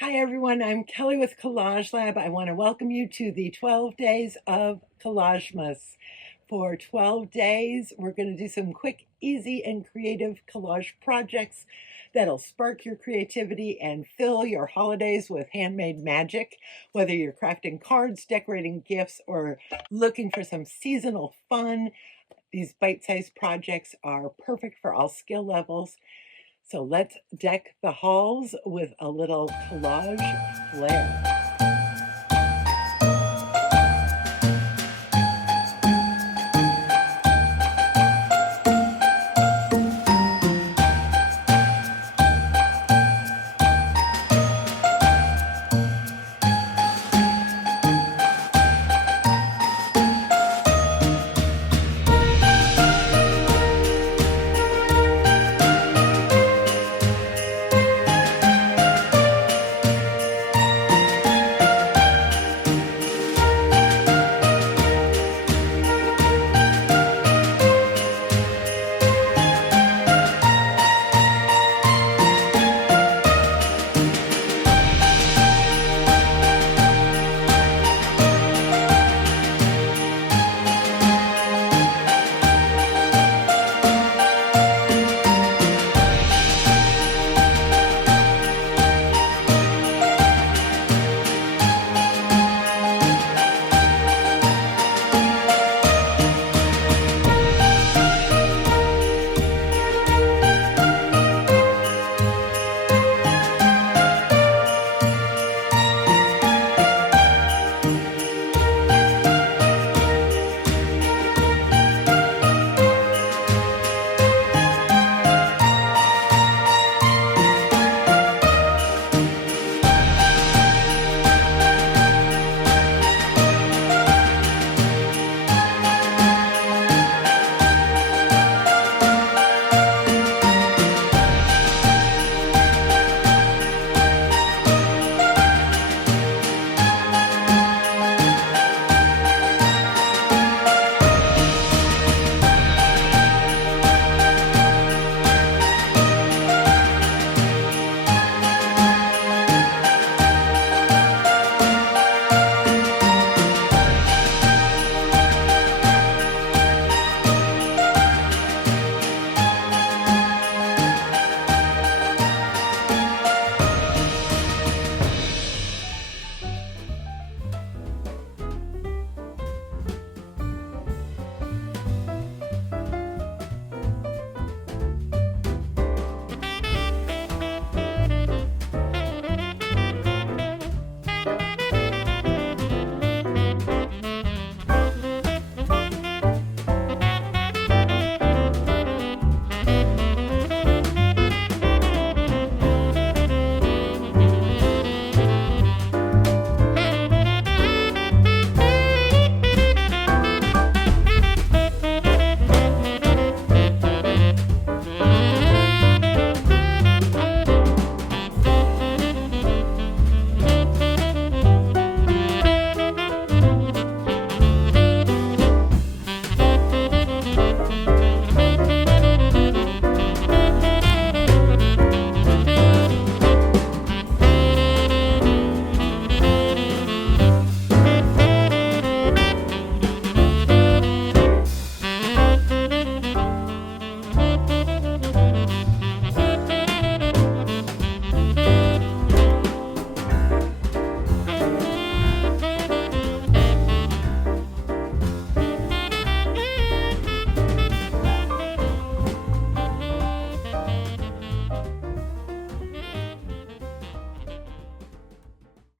Hi everyone, I'm Kelly with Collage-Lab. I want to welcome you to the 12 days of Collage-Mas. For 12 days, we're going to do some quick, easy, and creative collage projects that'll spark your creativity and fill your holidays with handmade magic. Whether you're crafting cards, decorating gifts, or looking for some seasonal fun, these bite-sized projects are perfect for all skill levels. So let's deck the halls with a little collage flair.